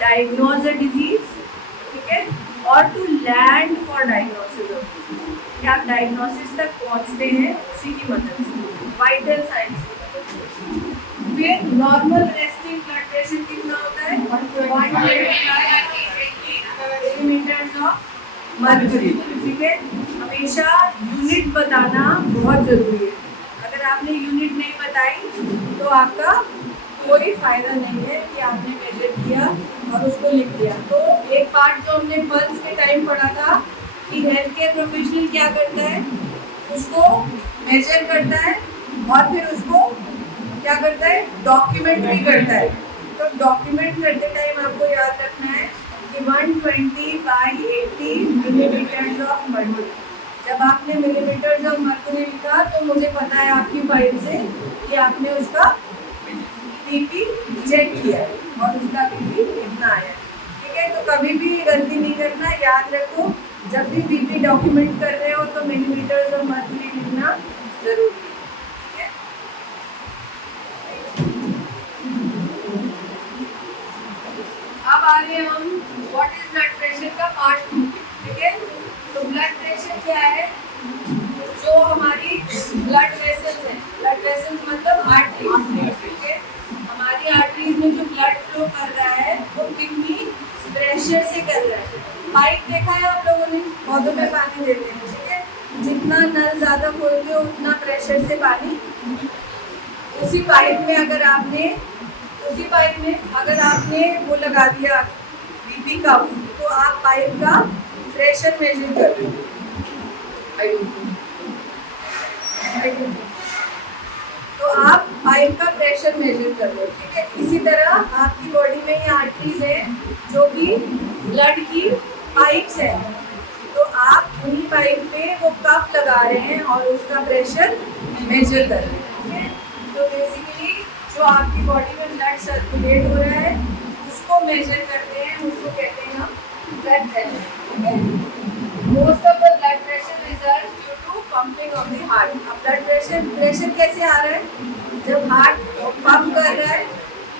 Diagnose a disease, ठीक है, और to land for diagnosis of disease, कि आप डायग्नोसिस तक पहुंचते हैं उसी की मदद से, वाइटल साइंस की मदद से। फिर नॉर्मल रेस्टिंग ब्लड प्रेशर कितना होता है? 125 मिलीमीटर ऑफ मर्क्यूरी, ठीक है। हमेशा यूनिट बताना बहुत ज़रूरी है। अगर आपने यूनिट नहीं बताई तो आपका कोई फायदा नहीं है कि आपने मेजर किया और उसको लिख दिया। तो एक पार्ट जो हमने पल्स के टाइम पढ़ा था कि हेल्थ केयर प्रोफेशनल क्या करता है, उसको मेजर करता है और फिर उसको क्या करता है, डॉक्यूमेंट भी करता है। तो डॉक्यूमेंट करते टाइम आपको याद रखना है कि 120/80 मिलीमीटर ऑफ मर्क्यूरी। जब आपने मिलीमीटर ऑफ मर्क्यूरी लिखा तो मुझे पता है आपकी फाइल से कि आपने उसका बीपी चेक किया और उसका बीपी कितना आया, ठीक है। तो कभी भी गलती नहीं करना, याद रखो जब भी बीपी डॉक्यूमेंट कर रहे हो तो मिलीमीटर ऑफ मर्क्यूरी लिखना जरूरी है, ठीक है। अब आ रहे हम व्हाट इज ब्लड प्रेशर का पार्ट 2, ठीक है। तो ब्लड प्रेशर क्या है? जो हमारी ब्लड वेसल्स है, ब्लड वेसल्स मतलब आर्टरीज, ठीक है। हमारी आर्टरीज में जो ब्लड फ्लो कर रहा है वो कितनी प्रेशर से कर रहा है। पाइप देखा है आप लोगों ने, पौधों में पानी देते हैं, ठीक है। जितना नल ज़्यादा खोलते हो उतना प्रेशर से पानी, उसी पाइप में अगर आपने वो लगा दिया बीपी कप, तो आप पाइप का प्रेशर मेजर कर रहे हो। तो आप पाइप का प्रेशर मेजर कर लो, ठीक है। इसी तरह आपकी बॉडी में ये आर्टरीज है जो कि ब्लड की पाइप्स है, तो आप उन्हीं पाइप पे वो कप लगा रहे हैं और उसका प्रेशर मेजर कर रहे हैं, ठीक है। तो बेसिकली जो आपकी बॉडी में ब्लड सर्कुलेट हो रहा है उसको मेजर करते हैं, उसको कहते हैं हम ब्लड प्रेशर, ठीक है। Most of the blood pressure result due to pumping of the heart. अब ब्लड प्रेशर कैसे आ रहा है? जब हार्ट पंप कर रहा है,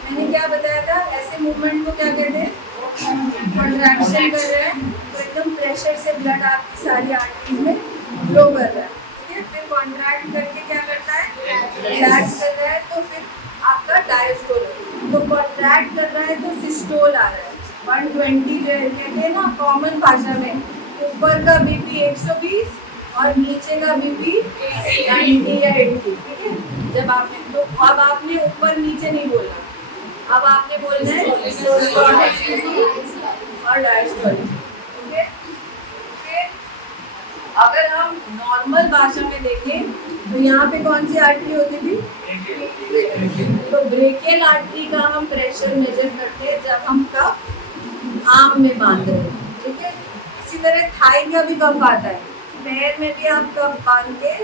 मैंने क्या बताया था, ऐसे मूवमेंट को क्या कहते हैं, कॉन्ट्रैक्शन कर रहे हैं, तो एकदम प्रेशर से ब्लड आपकी सारी आर्टरीज में फ्लो कर रहा है, ठीक है। फिर कॉन्ट्रैक्ट करके क्या करता है, रिलैक्स कर रहा है, तो फिर आपका डायस्टोल, तो कॉन्ट्रैक्ट कर रहा है तो सिस्टोल आ रहा है 120, जो कहते हैं ना कॉमन भाषा में, ऊपर का बीपी 120 और नीचे का बीपी 90 या 80, ठीक है। जब आपने, तो अब आपने ऊपर नीचे नहीं बोलना, अब आपने बोलना है और डायस्टोलिक, ठीक है। अगर हम नॉर्मल भाषा में देखें तो यहाँ पे कौन सी आर्टरी होती थी? तो ब्रेकियल आर्टरी का हम प्रेशर मेजर करते हैं जब हम कफ आर्म में बांध रहे हैं, ठीक है। इसी तरह थाई का भी कफ आता है, पैर में भी आप कफ बांध के,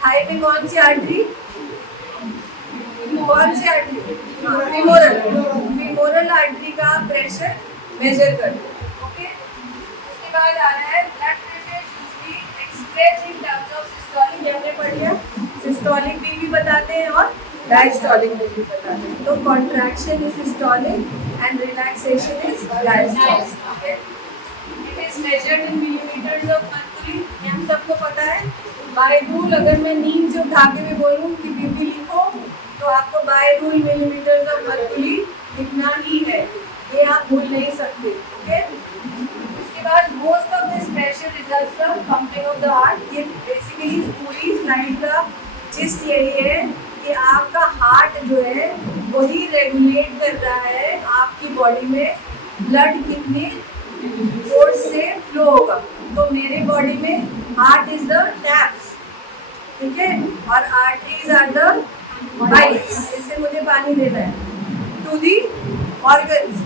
थाई में कौन सी आर्टरी? फीमोरल आर्टरी का प्रेशर मेजर करते हैं, ओके। उसके बाद आ रहा है blood pressure usually express in terms of systolic, हमने पढ़ लिया, सिस्टोलिक बीपी बताते हैं और डायस्टोलिक बीपी बताते हैं। तो contraction is systolic and relaxation is diastolic, okay. It is measured in millimetres of mercury, ये हम सबको पता है। बाय रूल अगर मैं नींद से उठा के भी बोलूँ कि बीपी लिखो तो आपको by rule millimetres of mercury लिखना ही है, ये आप भूल नहीं सकते, ओके। उसके बाद most of this pressure results from pumping of the heart. ये बेसिकली पूरी स्लाइड का जिस्ट यही है कि आपका हार्ट जो है वही रेगुलेट कर रहा है आपकी बॉडी में ब्लड कितने फोर्स से फ्लो होगा। तो मेरे बॉडी में हार्ट इज द टैप्स, ठीक है, और आर्टरीज आर द पाइप्स, इससे मुझे पानी देना है टू दी ऑर्गन्स,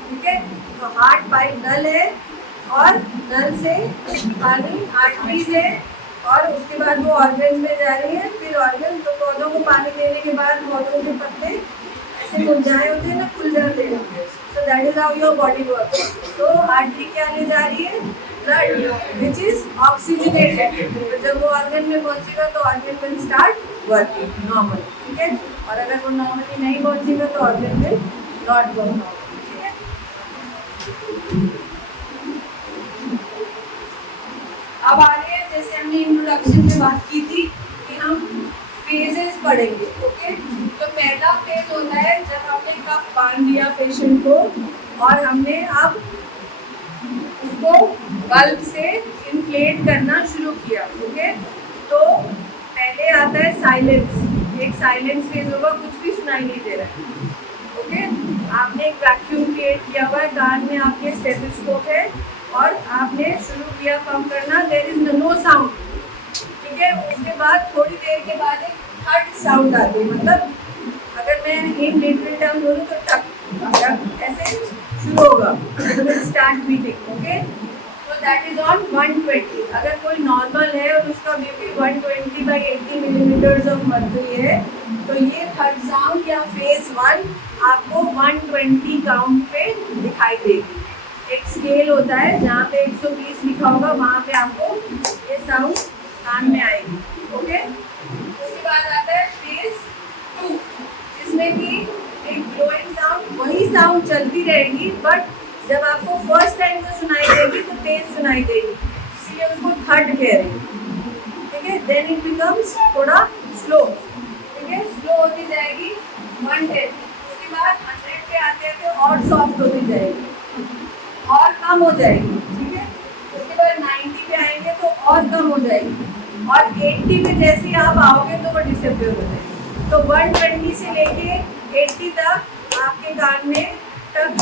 ठीक है। तो हार्ट पाइप नल है और नल से पानी आर्टरीज है और उसके बाद वो ऑर्गन्स में जा रही है, फिर ऑर्गन, तो पौधों को पानी देने के बाद पौधों के पत्ते ऐसे मुरझाए होते हैं ना, खुल जाते हैं, so that is how your body work. तो आर्टरी क्या ले जा रही है? Blood which is oxygenated. तो जब वो ऑर्गन में पहुंचेगा तो organ will start working normal, ठीक है। और अगर वो नॉर्मली नहीं पहुंचेगा तो organ will not work normal, ठीक है। अब आ रहे हैं, जैसे हमने इंट्रोडक्शन में बात की थी कि हम फेजेस पढ़ेंगे। ओके, तो पहला फेज होता है जब हमने कफ बांध दिया पेशेंट को और हमने अब उसको बल्ब से इन्फ्लेट करना शुरू किया। ओके, तो पहले आता है साइलेंस, एक साइलेंस फेज होगा, कुछ भी सुनाई नहीं दे रहा है। ओके, आपने एक वैक्यूम क्रिएट किया हुआ है, कान में आपके स्टेथोस्कोप है और आपने शुरू किया पंप करना, देयर इज नो साउंड। ठीक है, उसके बाद थोड़ी देर के बाद एक थर्ड साउंड आती है, मतलब अगर मैं इन लिटरल टर्म बोलूँ तो टक ऐसे शुरू होगा, स्टार्ट बीटिंग। ओके, तो दैट इज ऑन 120। अगर कोई नॉर्मल है और उसका बीपी 120/80 मिलीमीटर्स ऑफ मर्क्यूरी है, तो ये थर्ड साउंड या फेज 1 आपको 120 काउंट पे दिखाई देगी। एक स्केल होता है जहाँ पे 120 लिखा होगा, वहाँ पे आपको ये साउंड कान में आएगी। ओके, उसके बाद आता है फेज 2, जिसमें कि एक ब्लोइंग साउंड, वही साउंड चलती रहेगी, बट जब आपको फर्स्ट टाइम को सुनाई देगी तो तेज सुनाई देगी, इसलिए उसको थर्ड कह रहे हैं। ठीक है, देन इट बिकम्स थोड़ा स्लो। ठीक है, स्लो होती जाएगी 110, उसके बाद 100 पे आते आते और सॉफ्ट होती जाएगी और कम हो जाएगी। ठीक है, उसके बाद 90 पे आएंगे तो और कम हो जाएगी और 80 पे जैसे ही आप आओगे तो वो डिसअपियर हो जाएगी। तो 120 से लेके 80 तक आपके कान में टक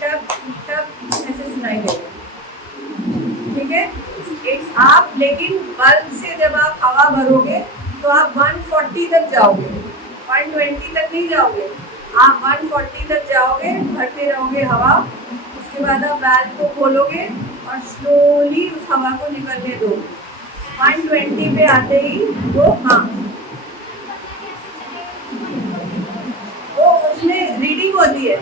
टक टक ऐसे सुनाई देगा। ठीक है, आप लेकिन बल्ब से जब आप हवा भरोगे तो आप 140 तक जाओगे, 120 तक नहीं जाओगे, आप 140 तक जाओगे, भरते रहोगे हवा। उसके बाद आप वाल्व को खोलोगे और स्लोली उस हवा को निकलने दो। 120 पे आते ही वो वो उसमें रीडिंग होती है।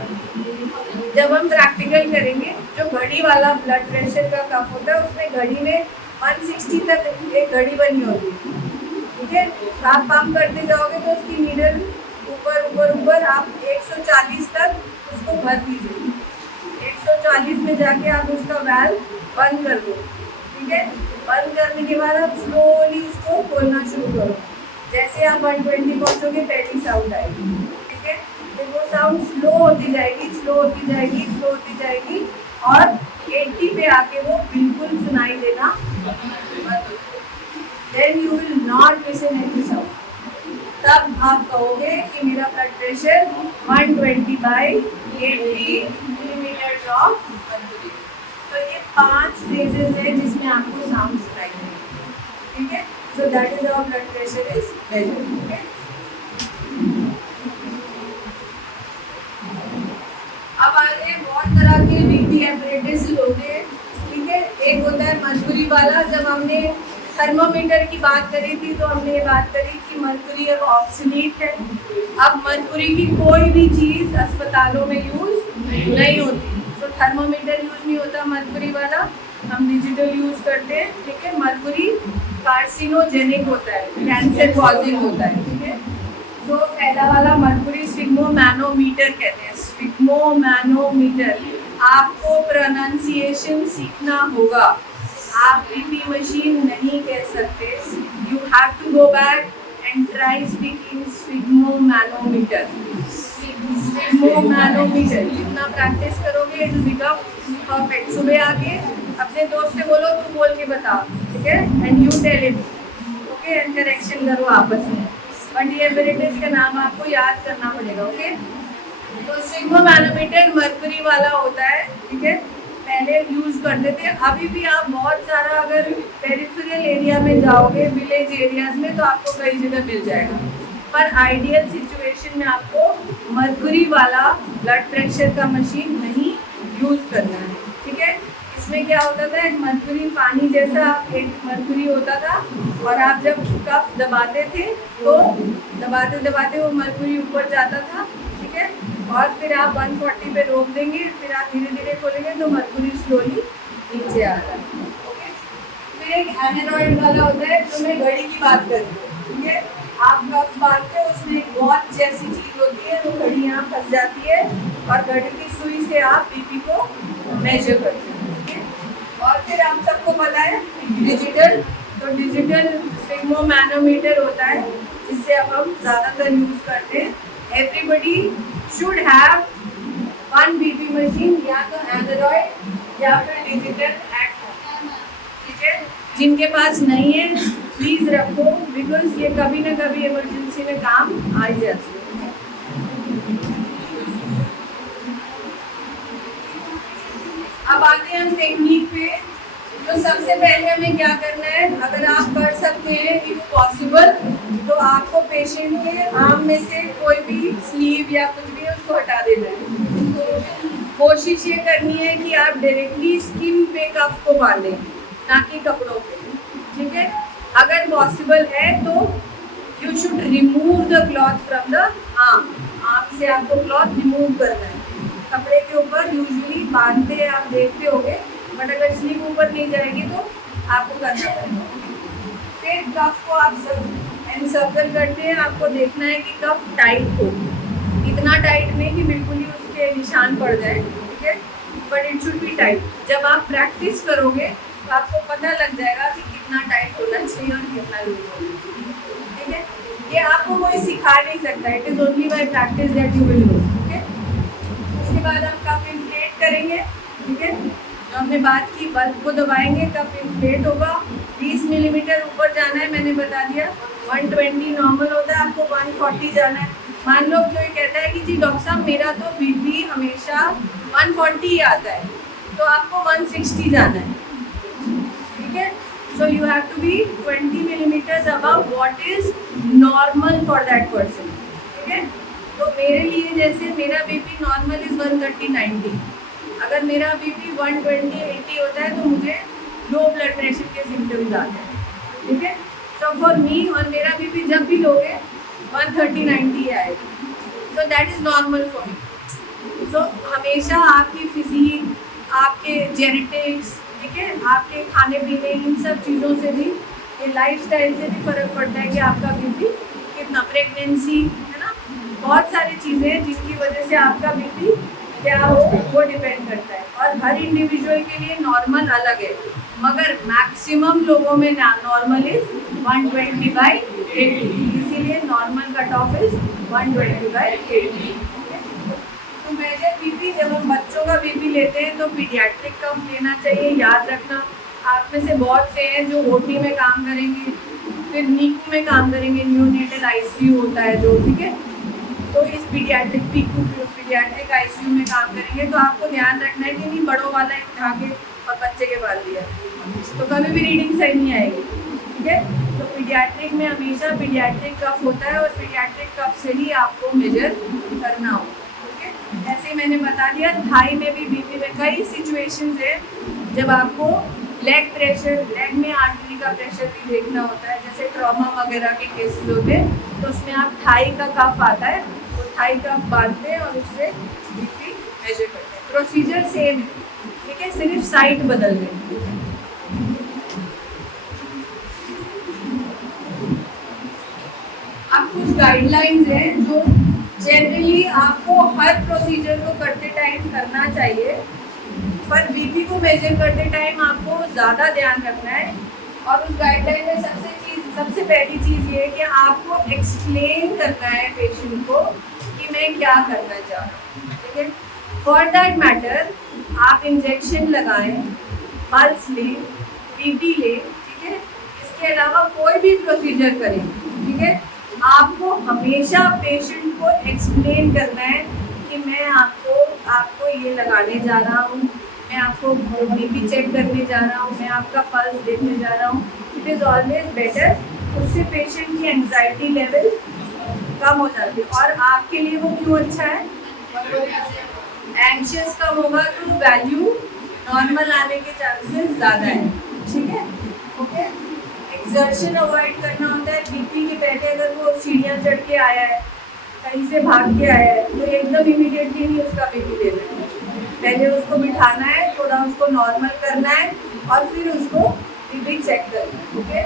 जब हम प्रैक्टिकल करेंगे, जो घड़ी वाला ब्लड प्रेशर का कफ होता है, उसमें घड़ी में 160 तक एक घड़ी बनी होती है। ठीक है, तो आप पंप करते जाओगे तो उसकी नीडल ऊपर ऊपर ऊपर आप 140 तक उसको भर दीजिए। 140 में जाके आप उसका वाल्व बंद कर दो। ठीक है, बंद करने के बाद आप स्लोली उसको खोलना शुरू करो। जैसे आप 120 पहुँचोगे पहली साउंड आएगी। ठीक है, फिर वो साउंड स्लो होती जाएगी, स्लो होती जाएगी, स्लो होती जाएगी और 80 पे आके वो बिल्कुल सुनाई देना बंद। Then you will not listen any sound. तब आप कहोगे कि मेरा blood pressure 120/80 millimetre of mercury. तो ये 5 फेजेस है जिसमें आपको साउंड सुनाई देंगे। ठीक है, so that is how blood pressure is measured. Okay, अब आ रहे हैं बहुत तरह के बीपी एपरेटस होते हैं। ठीक है, एक होता है मर्क्यूरी वाला। जब हमने थर्मोमीटर की बात करी थी तो हमने ये बात करी कि मर्क्यूरी अब ऑब्सोलीट है। अब मर्क्यूरी की कोई भी चीज़ अस्पतालों में यूज़ नहीं होती, तो थर्मोमीटर यूज़ नहीं होता मर्क्यूरी वाला, हम डिजिटल यूज़ करते हैं। ठीक है, मर्क्यूरी कार्सिनोजेनिक होता है, कैंसर कॉजिंग होता है। ठीक है, तो पहला वाला मर्क्यूरी स्फिग्मोमैनोमीटर कहते हैं, स्फिग्मोमैनोमीटर। आपको प्रोनाउंसिएशन सीखना होगा, आप बीपी मशीन नहीं कह सकते। You have to go back and try speaking sphygmomanometer. Sphygmomanometer जितना प्रैक्टिस करोगे इट विल बिकम परफेक्ट। सुबह आके अपने दोस्त से बोलो, तू बोल के बता। ठीक है, and you tell him. Okay, and correction करो आपस में, बट ये एपरेटस का नाम आपको याद करना पड़ेगा। ओके, तो स्फिग्मोमैनोमीटर मर्क्यूरी वाला होता है। ठीक है, पहले यूज़ करते थे, अभी भी आप बहुत सारा अगर पेरिफेरल एरिया में जाओगे, विलेज एरियाज में, तो आपको कई जगह मिल जाएगा। पर आइडियल सिचुएशन में आपको मर्क्यूरी वाला ब्लड प्रेशर का मशीन नहीं यूज़ करना है। ठीक है, इसमें क्या होता था, एक मर्क्यूरी पानी जैसा एक मर्क्यूरी होता था और आप जब कफ दबाते थे तो दबाते दबाते वो मर्क्यूरी ऊपर जाता था। ठीक है, और फिर आप 140 पे रोक देंगे, फिर आप धीरे धीरे खोलेंगे तो मर्क्यूरी स्लोली नीचे आता है। ओके, फिर एक एनेरॉइड वाला होता है, जो मैं घड़ी की बात करती हूँ। ठीक है, आप कफ बांधते हो, उसमें एक वॉच जैसी चीज़ होती है, वो घड़ी यहाँ फंस जाती है और घड़ी की सुई से आप बीपी को मेजर करते हैं। ठीक है, और फिर हम सबको पता है डिजिटल, तो डिजिटल स्फिग्मोमैनोमीटर होता है जिससे अब हम ज़्यादातर यूज़ करते हैं। Everybody should have one BP machine, या तो एंड्रॉइड या फिर डिजिटल एट होम। ठीक है, जिनके पास नहीं है प्लीज़ रखो, बिकॉज ये कभी ना कभी इमरजेंसी में काम आ ही जाती है। अब आते हैं हम टेक्निक पे। तो सबसे पहले हमें क्या करना है, अगर आप कर सकते हैं इफ पॉसिबल, तो आपको पेशेंट के आर्म में से कोई भी स्लीव या कुछ भी उसको हटा देना है। तो कोशिश ये करनी है कि आप डायरेक्टली स्किन पे कफ को बांधें, ना कि कपड़ों पे। ठीक है, अगर पॉसिबल है तो you should remove the cloth from the arm. Arm से आपको क्लॉथ रिमूव करना है। कपड़े के ऊपर यूजुअली बांधते हैं, आप देखते होंगे, बट अगर स्लीव ऊपर नहीं जाएगी तो आपको करना पड़ेगा। फिर कफ को आप एनसर्कल करते हैं। आपको देखना है कि कफ टाइट हो, इतना टाइट नहीं कि बिल्कुल ही उसके निशान पड़ जाए। ठीक है, but it should be tight. जब आप प्रैक्टिस करोगे तो आपको पता लग जाएगा कि कितना टाइट होना चाहिए और कितना लूज होना चाहिए। ठीक है, ये आपको कोई सिखा नहीं सकता, it is only by practice that you will know. ठीक है, उसके बाद हम कफ इन्फ्लेट करेंगे। ठीक है, जो हमने बात की, बल्ब को दबाएंगे, कफ इन्फ्लेट होगा। 20 मिलीमीटर ऊपर जाना है, मैंने बता दिया। 120 नॉर्मल होता है, आपको 140 जाना है। मान लो कोई कहता है कि जी डॉक्टर साहब मेरा तो बीपी हमेशा 140 ही आता है, तो आपको 160 जाना है। ठीक है, so you have to be 20 millimetres above what is normal for that person. ठीक है, तो मेरे लिए जैसे मेरा बीपी नॉर्मल इज 130/90, अगर मेरा बीपी 120/80 होता है तो मुझे लो ब्लड प्रेशर के सिम्टम्स आते हैं। ठीक है, तो फॉर मी, और मेरा बीपी जब भी लोगे 130/90 आएगा, so that is normal for me. So हमेशा आपकी फिजिक, आपके जेनेटिक्स, ठीक है, आपके खाने पीने, इन सब चीज़ों से भी, ये लाइफस्टाइल से भी फ़र्क पड़ता है कि आपका बीपी कितना, प्रेगनेंसी, है ना, बहुत सारी चीज़ें हैं जिसकी वजह से आपका बीपी क्या हो वो डिपेंड करता है। और हर इंडिविजुअल के लिए नॉर्मल अलग है, मगर मैक्सिमम लोगों में नॉर्मल इज 120/80, इसीलिए नॉर्मल कट ऑफ इज 120/80। तो मेजर बीपी, जब हम बच्चों का बीपी लेते हैं तो पीडियाट्रिक कफ लेना चाहिए। याद रखना, आप में से बहुत से हैं जो ओटी में काम करेंगे, फिर नीकू में काम करेंगे, न्यूनेटल आईसीयू होता है जो। ठीक है, तो इस पीडियाट्रिक आईसीयू में काम करेंगे, तो आपको ध्यान रखना है कि नहीं बड़ों वाला उठा के और बच्चे के बाल दिया तो कभी भी रीडिंग सही नहीं आएगी। ठीक है, तो पीडियाट्रिक में हमेशा पीडियाट्रिक कफ होता है और पीडियाट्रिक कफ से ही आपको मेजर करना होगा। ठीक है, ऐसे मैंने बता दिया। थाई में भी बीपी में कई सिचुएशंस है जब आपको लेग प्रेशर, लेग में आर्टरी का प्रेशर भी देखना होता है, जैसे ट्रॉमा वगैरह के केसेस होते हैं, तो उसमें आप थाई का कफ आता है, वो थाई कफ बांधते हैं और उससे बीपी मेजर करते हैं। प्रोसीजर सेम है, ठीक है, सिर्फ साइड बदल दें। अब कुछ गाइडलाइंस हैं जो जनरली आपको हर प्रोसीजर को करते टाइम करना चाहिए, पर बीपी को मेजर करते टाइम आपको ज़्यादा ध्यान रखना है। और उस गाइडलाइन में सबसे पहली चीज़ ये है कि आपको एक्सप्लेन करना है पेशेंट को कि मैं क्या करना चाह रहा हूँ। ठीक है, फॉर दैट मैटर आप इंजेक्शन लगाएं, पल्स लें, बीपी लें। ठीक है, इसके अलावा कोई भी प्रोसीजर करें, ठीक है, आपको हमेशा पेशेंट को एक्सप्लेन करना है कि मैं आपको ये लगाने जा रहा हूँ, मैं आपको बीपी चेक करने जा रहा हूँ, मैं आपका पल्स देखने जा रहा हूँ। इट इज़ ऑलवेज बेटर, उससे पेशेंट की एंजाइटी लेवल कम हो जाती है। और आपके लिए वो क्यों अच्छा है, एंशियस कम होगा तो वैल्यू नॉर्मल आने के चांसेस ज़्यादा है। ठीक है, ओके, एक्सर्शन अवॉइड करना होता है। बीपी के पहले अगर वो सीढ़ियाँ चढ़ के आया है, कहीं से भाग के आया है, तो एकदम इमीडिएटली नहीं उसका बीपी देना है, पहले उसको बिठाना है, थोड़ा उसको नॉर्मल करना है और फिर उसको बीपी चेक करना है। ओके,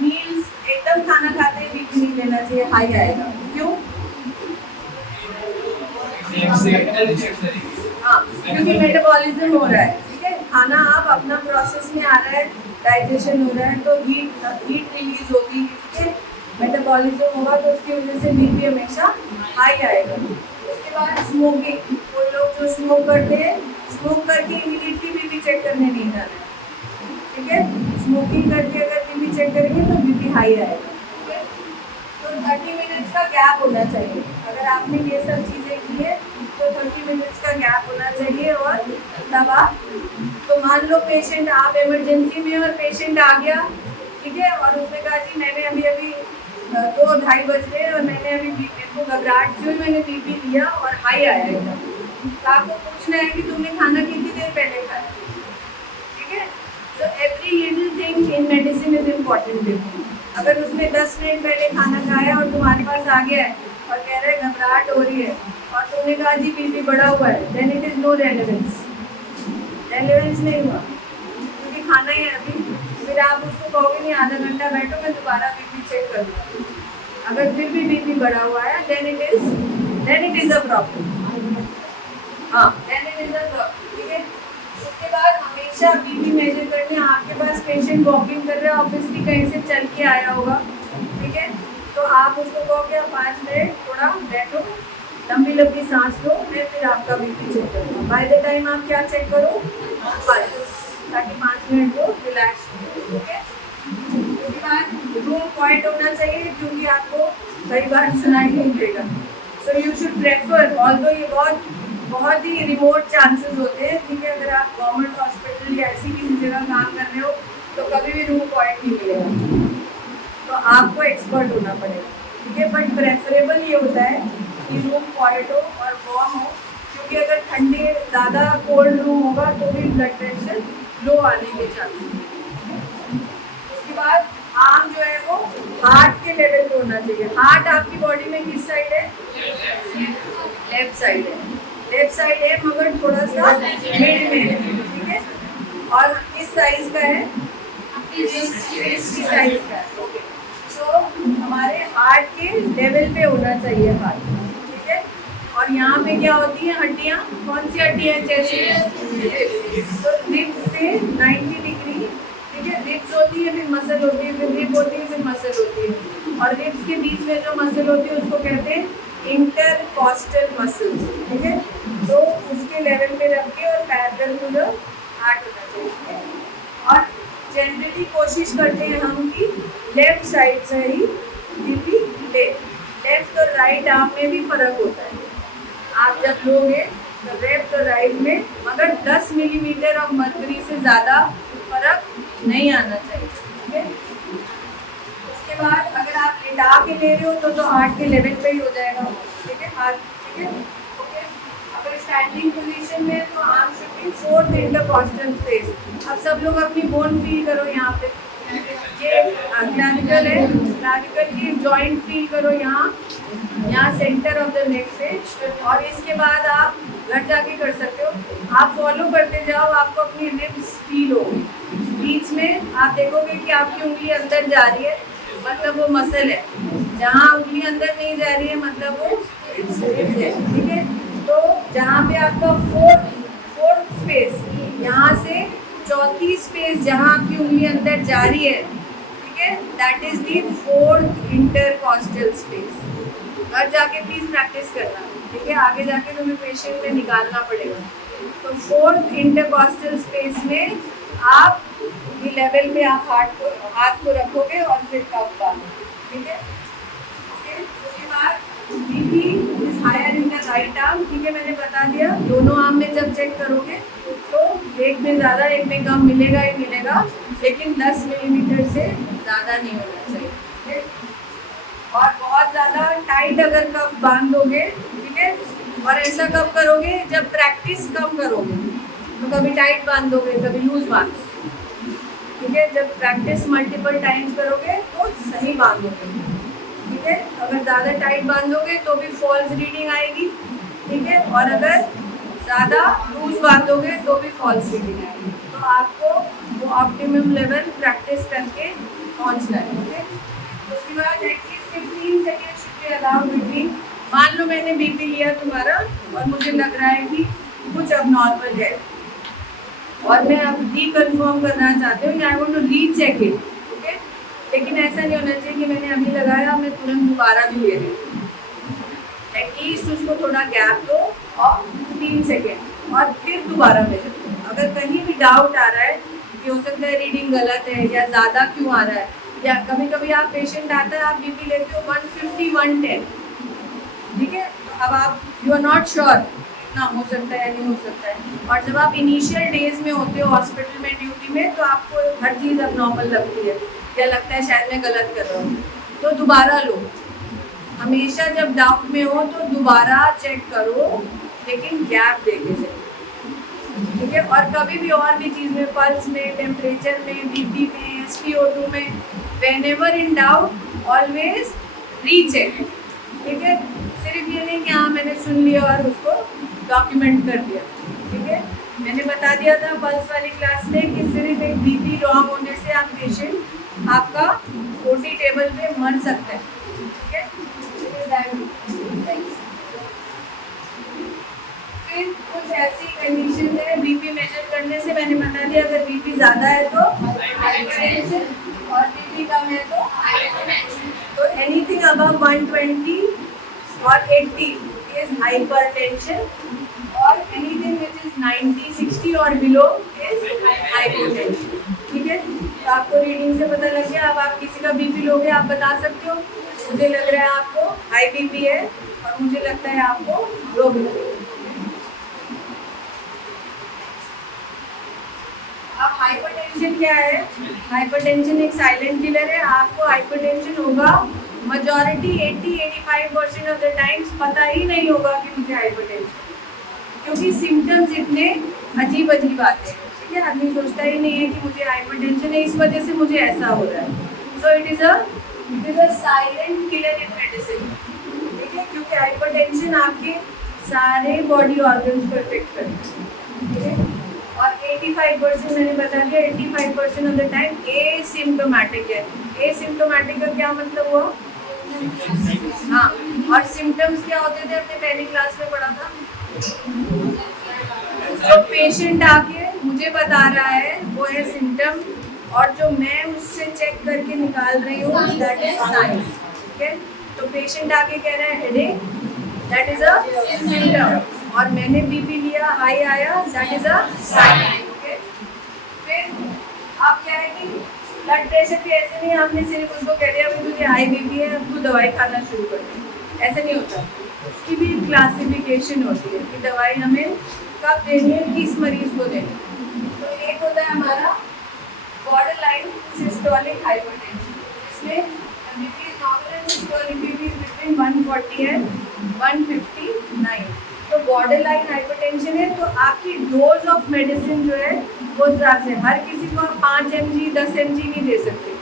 मील्स एकदम खाना खाते ही बीपी नहीं लेना चाहिए, हाई आएगा। क्यों? हाँ, क्योंकि मेटाबॉलिज्म हो रहा है, ठीक है, खाना आप अपना प्रोसेस में आ रहा है, डाइजेशन हो रहा है, तो हीट रिलीज होगी, ठीक है, मेटाबॉलिज्म होगा, तो उसकी वजह से बीपी हमेशा हाई आएगा। उसके बाद स्मोकिंग, वो लोग जो स्मोक करते हैं, स्मोक करके इमीडिएटली बीपी चेक करने नहीं जाना है, ठीक है, स्मोकिंग करके अगर बीपी चेक करेंगे तो बीपी हाई आएगा, ठीक है। तो 30 मिनट्स का गैप होना चाहिए, अगर आपने ये सब चीज़ें की है तो 30 मिनट्स का गैप होना चाहिए। और तब आप, तो मान लो पेशेंट, आप इमरजेंसी में और पेशेंट आ गया, ठीक है, और उसने कहा जी मैंने अभी 2-2:30 बज गए और मैंने अभी मेरे को घबराहट हुई, मैंने बीपी लिया और हाई आया एकदम, तो आपको पूछना है कि तुमने खाना कितनी देर पहले खाया, ठीक है। तो every little thing in medicine is important. अगर उसने 10 मिनट पहले खाना खाया और तुम्हारे पास आ गया है और कह रहे हैं घबराहट हो रही है और तुमने कहा जी बीपी बढ़ा हुआ है, then it is no relevance, relevance नहीं हुआ, क्योंकि खाना ही है अभी। फिर आप उसको कहोगे नहीं आधा घंटा बैठो मैं दोबारा बीपी चेक कर लूँगा, अगर फिर भी बीपी बढ़ा हुआ है then it is a problem, हाँ, then it is a problem, ठीक है। उसके बाद हमेशा बीपी मेजर करने, आपके पास पेशेंट वॉकिंग कर रहा है, ऑब्वियसली कहीं से चल के आया होगा, ठीक है, तो आप उसको कहोगे आप 5 मिनट थोड़ा बैठो, लंबी सांस लो, मैं फिर आपका बीपी चेक करूँगा। बाय द टाइम आप क्या चेक करो, पल्स, ताकि 5 मिनट को रिलैक्स हो, ठीक है। उसके बाद रूम क्वाइट होना चाहिए, क्योंकि आपको कई बार सुनाई नहीं देगा, so you should prefer, although ये बहुत ही रिमोट चांसेस होते हैं, ठीक है, अगर आप गवर्नमेंट हॉस्पिटल या ऐसी किसी जगह काम कर रहे हो तो कभी भी रूम क्वाइट नहीं मिलेगा, तो आपको एक्सपर्ट होना पड़ेगा, ठीक है, बट प्रेफरेबल ये होता है कि रूम क्वाइट हो और वार्म हो, क्योंकि अगर ठंडे ज़्यादा कोल्ड रूम होगा तो भी ब्लड प्रेशर लो आने के चांसेस। उसके बाद आर्म जो है वो हार्ट के लेवल पे होना चाहिए। हार्ट आपकी बॉडी में किस साइड है, लेफ्ट साइड है, लेफ्ट साइड है, मगर थोड़ा सा मिड में है, ठीक है, और किस साइज का है, इस साइज का है, ओके। तो हमारे हार्ट के लेवल पे होना चाहिए हार्ट, ठीक है, और यहाँ पे क्या होती है हड्डियाँ, कौन सी हड्डियाँ, जैसे तो रिब्स से 90 डिग्री, ठीक है, रिब्स होती है, फिर मसल होती है, फिर रिब होती है, फिर मसल होती है, और रिब्स के बीच में जो मसल होती है उसको कहते हैं इंटरकॉस्टल मसल्स, ठीक है, तो उसके लेवल पे रख के और पैरेलल टू द हार्ट होना चाहिए। और जनरली कोशिश करते हैं हम कि लेफ्ट साइड से ही बीपी ले, लेफ्ट और राइट आर्म में भी फर्क होता है, आप जब लोगे तो लेफ्ट और राइट में, मगर 10 मिलीमीटर ऑफ मर्करी से ज़्यादा फर्क नहीं आना चाहिए, ठीक है। उसके बाद अगर आप लेटा के ले रहे हो तो हार्ट के लेवल पे ही हो जाएगा, ठीक है, हार्ट, ठीक है, ओके। अगर स्टैंडिंग पोजीशन में तो arm should be 4th intercostal space. अब सब लोग अपनी बोन फील करो, यहाँ पे ये क्लैविकल है, क्लैविकल की जॉइंट फील करो यहाँ सेंटर ऑफ द नेक से, और इसके बाद आप घर जाके कर सकते हो, आप फॉलो करते जाओ, आपको अपनी रिब्स फील होगी, बीच में आप देखोगे कि आपकी उंगली अंदर जा रही है, मतलब वो मसल है, जहाँ उंगली अंदर नहीं जा रही है मतलब वो रिब्स है, ठीक है। तो जहाँ पे आपका फोर्थ स्पेस, यहाँ से चौथी स्पेस जहाँ आपकी उंगली अंदर जा रही है, ठीक है, that is the 4th intercostal space. घर जाके प्लीज प्रैक्टिस करना, ठीक है, आगे जाके तुम्हें पेशेंट में निकालना पड़ेगा। तो 4th इंटरकॉस्टल स्पेस में आप ये लेवल पे आप हाथ को रखोगे और फिर कफ डालोगे, ठीक है। उसके बाद BP is higher in the right arm, ठीक है, मैंने बता दिया, दोनों आर्म में जब चेक करोगे तो एक में ज़्यादा एक में कम मिलेगा ही मिलेगा, लेकिन 10 मिलीमीटर से ज़्यादा नहीं होना चाहिए, ठीक है। और बहुत ज़्यादा टाइट अगर कफ बांधोगे, ठीक है, और ऐसा कब करोगे जब प्रैक्टिस कम करोगे, तो कभी टाइट बांधोगे कभी लूज बांधोगे, ठीक है, जब प्रैक्टिस मल्टीपल टाइम्स करोगे तो सही बांधोगे, ठीक है। अगर ज़्यादा टाइट बांधोगे तो भी फॉल्स रीडिंग आएगी, ठीक है, और अगर ज़्यादा लूज बांधोगे तो भी फॉल्स रीडिंग आएगी, तो आपको वो ऑप्टिमम लेवल प्रैक्टिस करके पहुंचना है, ठीक है। उसके बाद at least 15 second should be allowed between, मान लो मैंने बीपी लिया तुम्हारा और मुझे लग रहा है कि कुछ अब नॉर्मल है और मैं अब रिकन्फर्म करना चाहती हूँ, I want to recheck it, okay. लेकिन ऐसा नहीं होना चाहिए कि मैंने अभी लगाया मैं तुरंत दोबारा भी ले रही हूँ। एटलीस्ट उसको थोड़ा गैप दो और 3 सेकेंड और फिर दोबारा मेजर करो। अगर कहीं भी डाउट आ रहा है कि हो सकता है रीडिंग गलत है या ज़्यादा क्यों आ रहा है, या कभी कभी आप पेशेंट आता है आप बीपी लेते हो 150 110, ठीक है, तो अब आप यू आर नॉट श्योर इतना हो सकता है नहीं हो सकता है, और जब आप इनिशियल डेज में होते हो हॉस्पिटल में ड्यूटी में तो आपको हर चीज़ अब नॉर्मल लगती है, क्या लगता है शायद मैं गलत कर रहा हूँ, तो दोबारा लो। हमेशा जब डाउट में हो तो दोबारा चेक करो, लेकिन गैप देके चलो, ठीक है। और कभी भी और भी चीज़ में, पल्स में, टेम्परेचर में, बीपी में, SpO2 में, whenever in doubt always recheck, ठीक है। सिर्फ ये नहीं कि हाँ मैंने सुन लिया और उसको डॉक्यूमेंट कर दिया, ठीक है। मैंने बता दिया था पल्स वाली क्लास में कि सिर्फ एक बीपी रॉन्ग होने से आप पेशेंट आपका OT टेबल पे मर सकता है, ठीक है। फिर कुछ ऐसी कंडीशन है बीपी मेजर करने से, मैंने बता दिया अगर बीपी ज़्यादा है तो हाइपरटेंशन और बीपी कम है तो एनीथिंग अबव 120 और 80 इज हाइपरटेंशन, और एनीथिंग विच इज 90 60 और बिलो इज हाइपोटेंशन, ठीक है। तो आपको रीडिंग से पता लग गया। अब आप किसी का बीपी लोगे, आप बता सकते हो मुझे लग रहा है आपको हाई बीपी है और मुझे लगता है आपको लो बीपी है। अब हाइपरटेंशन क्या है? हाइपरटेंशन एक साइलेंट किलर है। आपको हाइपरटेंशन होगा मेजॉरिटी 80-85% ऑफ द टाइम्स पता ही नहीं होगा कि मुझे हाइपरटेंशन, क्योंकि सिम्टम्स इतने अजीब अजीब आते हैं, ठीक है। आदमी सोचता ही नहीं है कि मुझे हाइपरटेंशन है, इस वजह से मुझे ऐसा हो रहा है। So it is a silent killer in medicine, ठीक है, क्योंकि हाइपरटेंशन आपके सारे बॉडी ऑर्गन्स को इफेक्ट करता है, ठीक है। और 85% मैंने बता दिया, 85% ऑफ द टाइम एसिम्प्टोमेटिक है। एसिम्प्टोमेटिक का क्या मतलब हुआ? हाँ, और सिम्टम्स क्या होते थे अपने पहली क्लास में पढ़ा था। तो पेशेंट आके मुझे बता रहा है वो है सिम्टम, और जो मैं उससे चेक करके निकाल रही हूँ दैट इज साइंस, ठीक है। तो पेशेंट आके कह रहा है headache, that is a symptom, और मैंने बीपी लिया, हाई आया, that is a sign, okay. फिर अब क्या है कि ब्लड प्रेशर भी ऐसे नहीं आपने सिर्फ उसको कह दिया भाई तुझे हाई बीपी है अब तू दवाई खाना शुरू कर दे, ऐसे नहीं होता। उसकी भी क्लासिफिकेशन होती है कि दवाई हमें कब देनी है, किस मरीज को देनी है। तो एक होता है हमारा बॉर्डर लाइन सिस्टोलिक हाइपरटेंशन, इसमें BP normal and systolic BP between 140 and 159। तो बॉर्डर लाइन हाइपरटेंशन है तो आपकी डोज ऑफ मेडिसिन जो है वो हिसाब से हर किसी को आप 5 mg 10 mg नहीं दे सकते।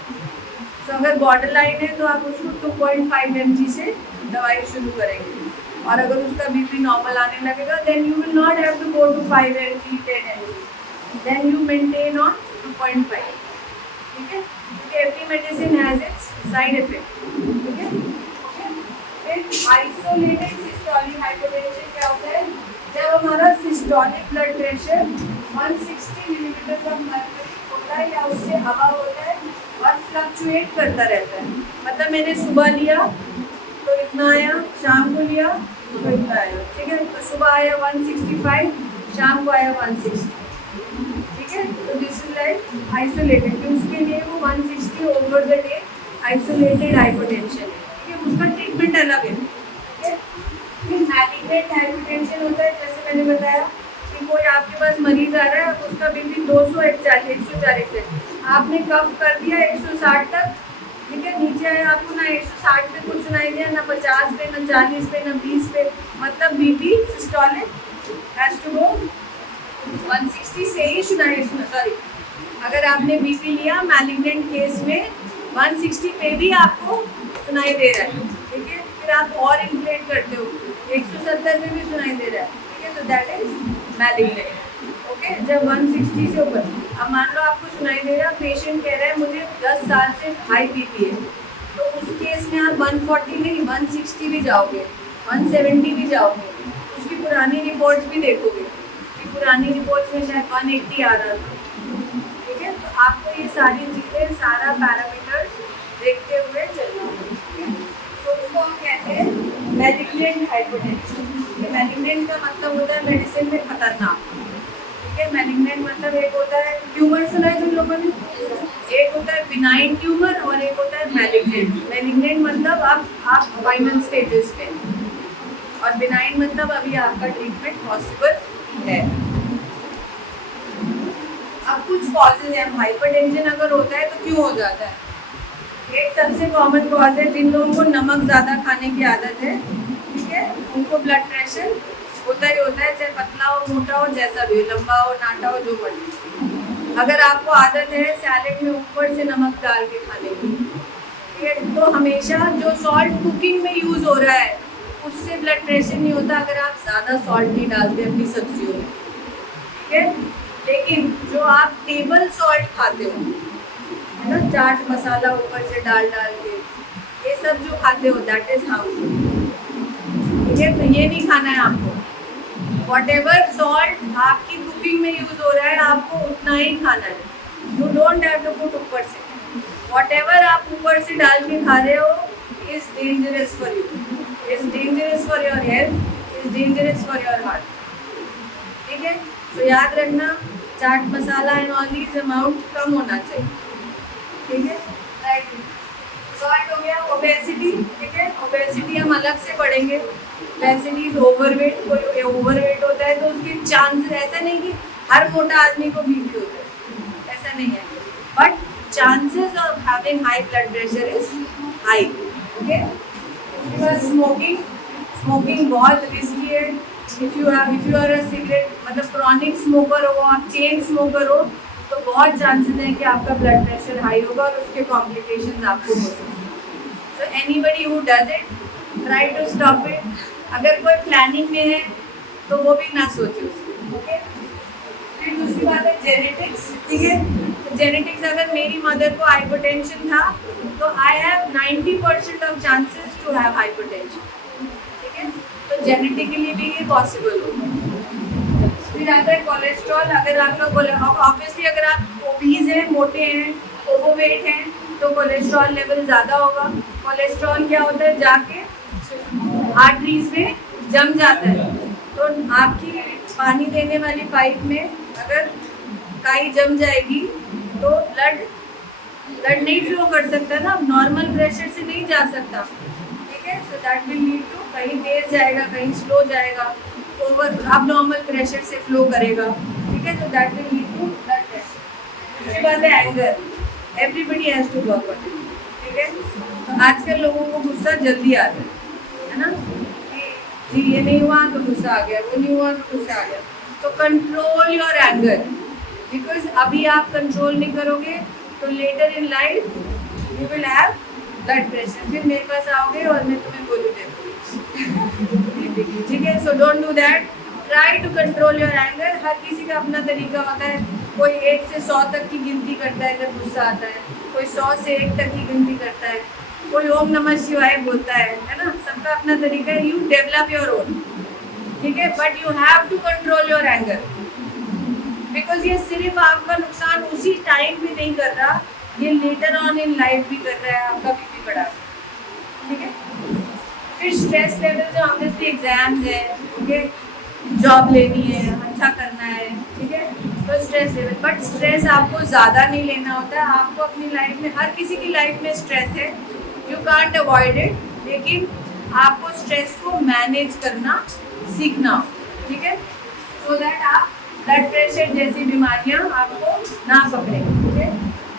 तो अगर बॉर्डर लाइन है तो आप उसको 2.5 mg से दवाई शुरू करेंगे, और अगर उसका बीपी नॉर्मल आने लगेगा then you will not have to go to 5 mg 10 mg, then you maintain on 2.5, ठीक है, क्योंकि every medicine has its side effect, ठीक है। फिर आइसोलेटेड सिस्टोलिक हाइपरटेंशन क्या होता है? जब हमारा systolic blood pressure 160 millimetre of mercury होता है या उससे हवा होता है और फ्लक्चुएट करता रहता है, मतलब मैंने सुबह लिया तो इतना आया, शाम को लिया तो इतना आया, ठीक है। तो सुबह आया 165, शाम को आया 160, ठीक है। तो दिस इज लाइक आइसोलेटेड, तो उसके लिए वो 160 over the day isolated hypertension है, ठीक है। उसका ट्रीटमेंट अलग है, ठीक है। फिर मैलिग्नेंट हाइपरटेंशन होता है, जैसे मैंने बताया कि कोई आपके पास मरीज आ रहा है, उसका बीपी 240 है, आपने कफ कर दिया 160 तक, ठीक है, नीचे आया आपको ना 160 पे कुछ सुनाई दिया, ना 50 पे, ना 40 पे, ना 20 पे, मतलब BP systolic has to go 160 से ही सुनाई, सॉरी, अगर आपने बीपी लिया मैलिग्नेंट केस में 160 पे भी आपको सुनाई दे रहा है, ठीक है। फिर आप और इन्फ्लेट करते हो 170 पे भी सुनाई दे रहा है, ठीक है, तो दैट इज मैलिग्नेंट, ओके। जब 160 से ऊपर, अब मान लो आपको सुनाई दे रहा है, पेशेंट कह रहा है मुझे 10 साल से हाई बीपी है, तो उस केस में आप 140 नहीं 160 भी जाओगे, 170 भी जाओगे, उसकी पुरानी रिपोर्ट्स भी देखोगे, कि पुरानी रिपोर्ट्स में शायद 180 आ रहा था, ठीक है। तो आपको ये सारी चीज़ें, सारा पैरामीटर देखते हुए चलना होगा, ठीक है। तो उसको हम कहते हैं मैलिग्नेंट हाइपरटेंशन। मैलिग्नेंट का मतलब होता है मेडिसिन में खतरनाक, ठीक है। मैलिग्नेंट मतलब एक होता है ट्यूमर, सुना है तुम लोगों ने, एक होता है बिनाइन ट्यूमर और एक होता है मैलिग्नेंट। मैलिग्नेंट मतलब आप फाइनल स्टेजेस पे, और बिनाइन मतलब अभी आपका ट्रीटमेंट पॉसिबल है। अब कुछ कॉजेज हैं, हाइपरटेंशन अगर होता है तो क्यों हो जाता है। एक सबसे कॉमन कॉज है जिन लोगों को नमक ज़्यादा खाने की आदत है, ठीक है, उनको ब्लड प्रेशर होता ही होता है, चाहे पतला हो मोटा हो, जैसा भी हो, लंबा हो नाटा हो, जो मर्जी। अगर आपको आदत है सैलेड में ऊपर से नमक डाल के खाने की, ठीक है, तो हमेशा जो सॉल्ट कुकिंग में यूज़ हो रहा है उससे ब्लड प्रेशर नहीं होता अगर आप ज़्यादा सॉल्ट नहीं डालते अपनी सब्जियों में, ठीक है। लेकिन जो आप टेबल सॉल्ट खाते हो, है ना, चाट मसाला ऊपर से डाल के, ये सब जो खाते हो, दैट इज हार्मफुल, ठीक है। तो ये नहीं खाना है आपको। वॉट एवर सॉल्ट आपकी कुकिंग में यूज हो रहा है आपको उतना ही खाना है। You don't have to put ऊपर से। वॉट एवर आप ऊपर से डाल के खा रहे हो is dangerous for you, is dangerous for your health, is dangerous for your heart, ठीक है। तो याद रखना, chaat masala and all these amount कम होना चाहिए, ठीक है। राइट, सॉल्ट हो गया। ओबेसिटी, ठीक है, ओबेसिटी हम अलग से पढ़ेंगे। Obesity is overweight. कोई ओवरवेट होता है तो उसके चांसेस, ऐसा नहीं कि हर मोटा आदमी को बीपी होता है, ऐसा नहीं है, but chances of having high blood pressure is high, okay. Smoking, smoking बहुत रिस्की है। If you are a cigarette, मतलब क्रॉनिक स्मोकर हो, आप चेन स्मोकर हो, तो बहुत चांसेस हैं कि आपका ब्लड प्रेशर हाई होगा और उसके कॉम्प्लिकेशंस आपको हो सकते हैं। तो anybody who does it, try to stop it. अगर कोई प्लानिंग में है तो वो भी ना सोचे उसको, ओके। फिर दूसरी बात है जेनेटिक्स, ठीक है। तो जेनेटिक्स, अगर मेरी मदर को हाइपरटेंशन था तो I have 90% of chances to have hypertension, ठीक है। तो जेनेटिकली भी ये पॉसिबल होगा। फिर आता है कोलेस्ट्रॉल। अगर आप लोग ऑब्वियसली अगर आप ओबीज हैं, मोटे हैं, ओवरवेट हैं, तो कोलेस्ट्रॉल लेवल ज़्यादा होगा। कोलेस्ट्रॉल क्या होता है, जाके आर्टरीज में जम जाता है। तो आपकी पानी देने वाली पाइप में अगर काई जम जाएगी तो ब्लड नहीं फ्लो कर सकता ना, नॉर्मल प्रेशर से नहीं जा सकता, ठीक है। So that will lead to, कहीं तेज जाएगा कहीं स्लो जाएगा, ओवर अब नॉर्मल प्रेशर से फ्लो करेगा, ठीक है। तो that will lead to blood pressure. उसके बाद है anger. Everybody has to work on it, ठीक है। तो आजकल लोगों को गुस्सा जल्दी आता है ना, कि जी ये नहीं हुआ तो गुस्सा आ गया, वो नहीं हुआ तो गुस्सा आ गया। तो कंट्रोल योर एंगर, बिकॉज अभी आप कंट्रोल नहीं करोगे तो later in life you will have blood pressure. फिर मेरे पास आओगे और मैं तुम्हें गोली दे दूँगी, ठीक है। So don't do that. Try to control your anger. हर किसी का अपना तरीका होता है। कोई 1 से 100 तक की गिनती करता है जब गुस्सा आता है, कोई 100 से 1 तक की गिनती करता है, कोई ओम नमः शिवाय बोलता है ना। सबका अपना तरीका है। यू डेवलप योर ओन, ठीक है, but you have to control your anger, because ये सिर्फ आपका नुकसान उसी टाइम भी नहीं कर रहा, ये लेटर ऑन इन लाइफ भी कर रहा है, आपका बीपी बढ़ा, ठीक है। फिर स्ट्रेस लेवल, जो ऑब्वियसली एग्जाम्स है, ओके, जॉब लेनी है, अच्छा करना है, ठीक है। तो स्ट्रेस लेवल, बट स्ट्रेस आपको ज़्यादा नहीं लेना होता है। आपको अपनी लाइफ में, हर किसी की लाइफ में स्ट्रेस है, यू कांट अवॉइड इट, लेकिन आपको स्ट्रेस को मैनेज करना सीखना हो, ठीक है, सो दैट आप ब्लड प्रेशर जैसी बीमारियां आपको ना पकड़े, ठीक है।